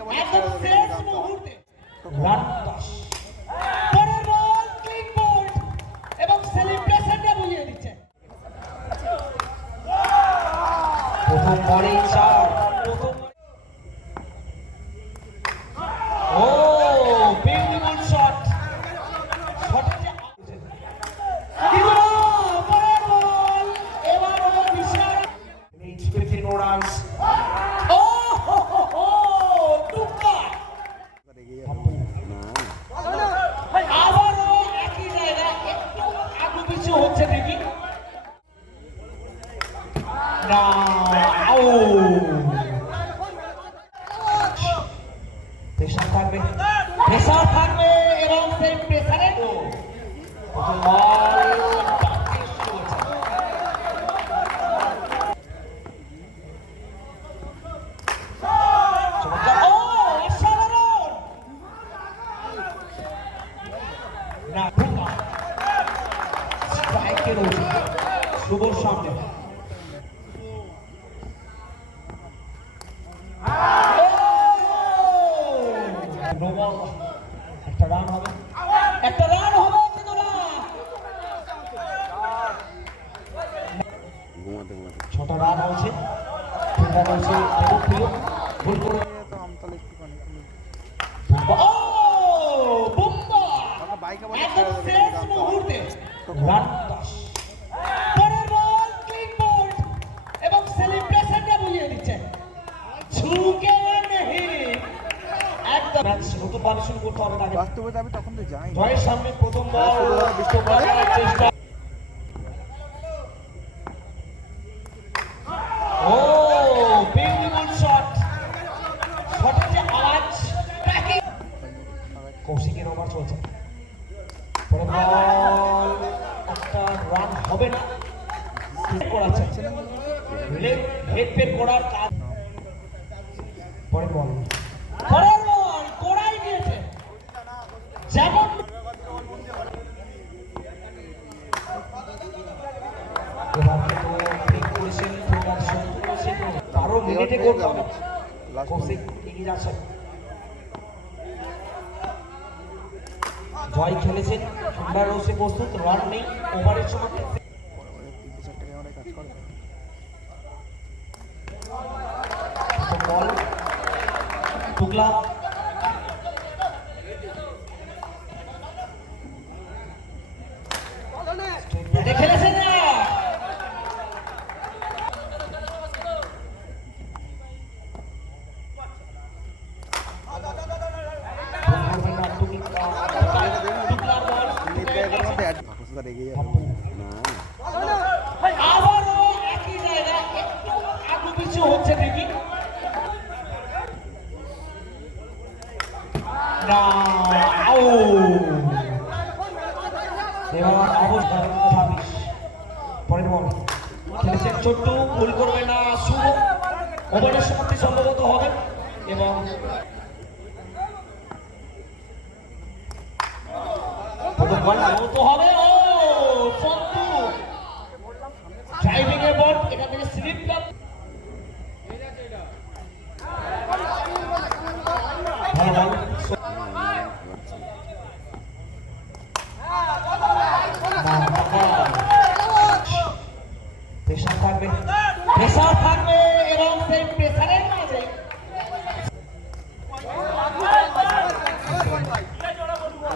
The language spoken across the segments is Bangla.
একদম শেষ মুহূর্তে রান পাস পরের বল ক্লিন বোল্ড এবং সেলিব্রেশনটা বুঝিয়ে দিচ্ছে প্রথম বলে চার প্রথম ও বিউটিফুল শট শটে যে পরের বল এবার ও বিশাল 15 রানস আবারও একই জায়গায় একটু আগু পিছু হচ্ছে দেখি না প্রেসার থাকবে এবং সেই প্রেসারে প্রথম বল শুভর সামনে একটা রান হবে কিন্তু না ছটা রান হয়েছে ভুল করে একদম শেষ মুহূর্তে রান পাস পরের বল ক্লিন বোল্ড এবং সেলিব্রেশনটা বুঝিয়ে দিচ্ছে ঝুঁকে নেই একদম ম্যাচ নতুন ভাবে শুরু করতে হবে তাকে বাস্তবে যাবে তখন তো যাই জয়ের সামনে প্রথম বল বিশ্ব করার চেষ্টা ও বিউটিফুল শট শটের যে আওয়াজ কৌশিকের ওভার চলছে পরের বল একটা রান হবে না করাচ্ছে হেড পের করার কাজ পরের বল কোড়াই দিয়েছে যেমন বারো মিনিটে গোল পাবে কৌশিক এগিয়ে যাচ্ছে জয় খেলেছেন সুন্দর রোসে প্রস্তুত রান নেই ওভারের সময় বল টুকলা খেলেছেন না আবারও একই জায়গায় একটু আগু পিছু হচ্ছে দেখি না এবার অবস্থা ভাবিস পরের বল খেলেছেন ছোট্ট ভুল করবে না শুভ ওভারের সমাপ্তি সম্ভবত হবে এবং প্রথম বল আউট হবে ও সন্তু ড্রাইভিং এর বল এখান থেকে স্লিপ কাপ ভালো বল প্রেসার থাকবে এবং সেই প্রেসারের মাঝে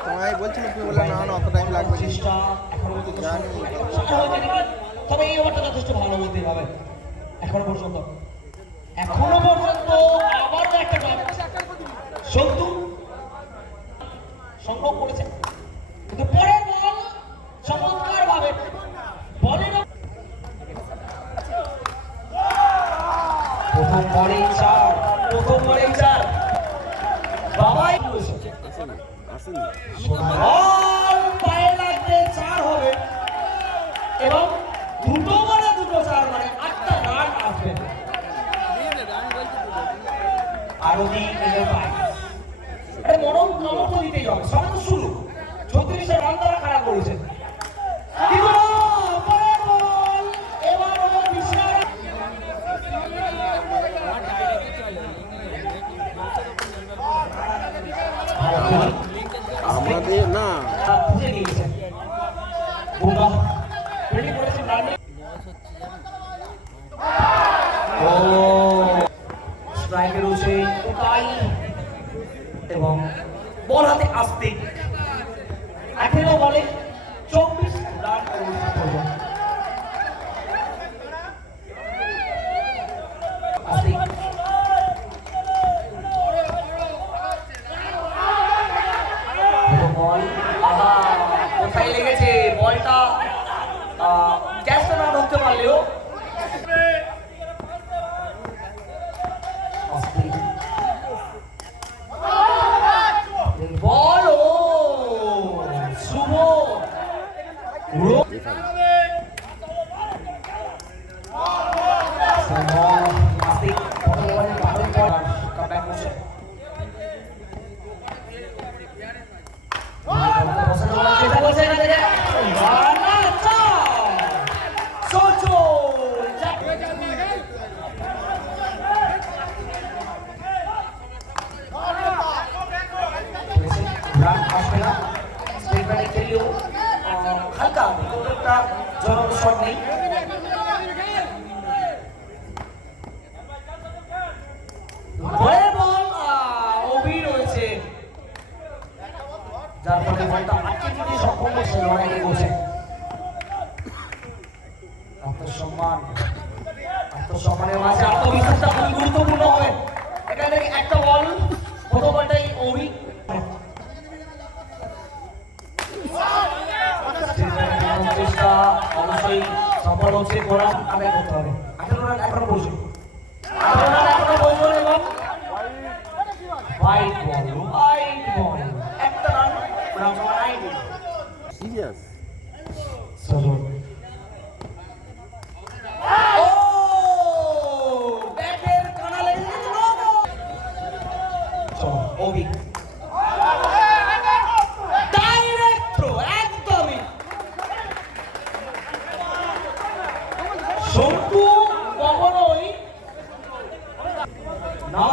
তোমায় বলছিলাম তুমি বললে না অত টাইম লাগবে চেষ্টা এখনো তবে এই ওভারটা যথেষ্ট ভালো বলতে হবে এখনো পর্যন্ত আবারও একটা সন্তু সংগ্রহ করেছে কিন্তু পরের বল চমৎকার ভাবে বলের প্রথম বলেই চার বাবাই পায়ে লাগতে চার হবে এবং দুটো বলে দুটো চার মানে 8টা রান আসবে আরো মরম নমক দিতেই হবে সব শুরু 34 রান দ্বারা খারাপ করেছে আমাদের না বুঝে নিয়েছেন বুমা ফিল্ডিং করেছেন রান ও স্ট্রাইকের উঠে উকাই এবং বল হাতে আসতে 18 বলে 24 রান করেছে আসতে বল কোথায় লেগেছে বলটা ক্যাচটা না ধরতে পারলেও বল ও শুভ হালকা একটা জনক শট নেই অভি রয়েছে যার ফলে বলটা আটকে দিতে সক্ষম হয়েছে লড়াইয়ে বসে আত্মসম্মানের মাঝে আত্মবিশ্বাসটা খুবই গুরুত্বপূর্ণ হবে এখানে একটা বল প্রথম বলটাই অভি চেষ্টা অবশ্যই সফল হচ্ছে করা আদায় করতে হবে 18 রান এখনো প্রয়োজন 18 রান এখনো প্রয়োজন এবং হোয়াইট বল একটা রান রান 9 সিরিয়াস সজল ও ব্যাটের কানালে চলো ওবি শঙ্কু কখনোই না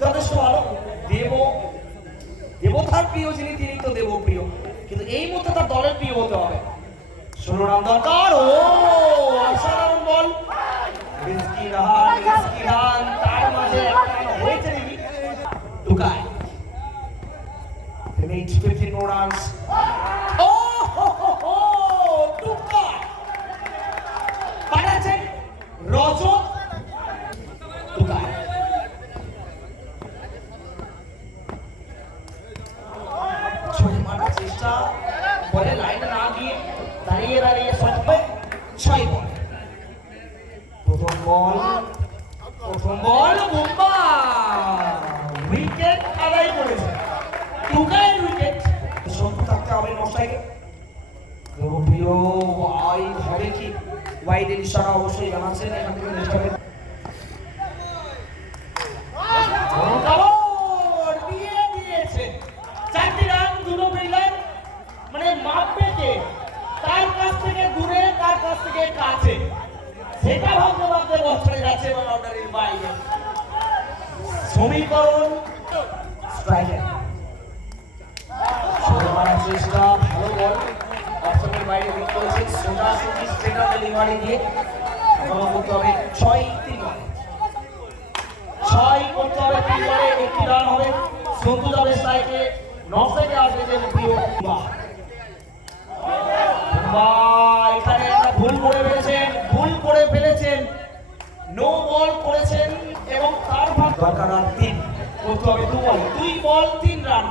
যথেষ্ট ভালো দেবতার প্রিয় যিনি তিনি তো দেব প্রিয় কিন্তু এই মুহূর্তে তার দলের প্রিয় হতে হবে 16 রান দরকার ও অসাধারণ বল রিস্কি রান তার মাঝে হয়েছে নাকি টুকায় 15 রানস ও টুকায় পাঠাচ্ছেন রজত টুকায় ছয় মারার চেষ্টা বলে লাইনে না গিয়ে দাঁড়িয়ে সত্যি 6 বল প্রথম বল বুম্বা উইকেট আদায় করেছে টুকায় উইকেট সত্যি থাকতে হবে নস্টাইকে প্রিয় ওয়াইড হবে কি ওয়াইডের ইশারা অবশ্যই জানাচ্ছেন এখান থেকে নেক্সট হবে দিয়ে দিয়েছে 4টি রান দুটো ফিল্ডার মানে মাপবে কে কার কাছ থেকে দূরে কার কাছ থেকে কাছে সেটা ভাবতে বল চলে যাচ্ছে বাউন্ডারির বাইরে সমীকরণ স্ট্রাইকার ছোড়ে মারার চেষ্টা ভালো বল অপশনের বাইরে হিট করেছে সোজাসুজি স্ট্রেটার ডেলিভারি দিয়ে এখন করতে হবে 6-3 বলে 6 করতে হবে 3 বলে একটি রান হবে সন্তু যাবে স্ট্রাইকে নক সাইডে আসবে যে প্রিয় এখানে একটা ভুল করে ফেলেছেন নো বল করেছেন এবং তার ভাগ দরকার আর 3 করতে হবে 2 বল 3 রান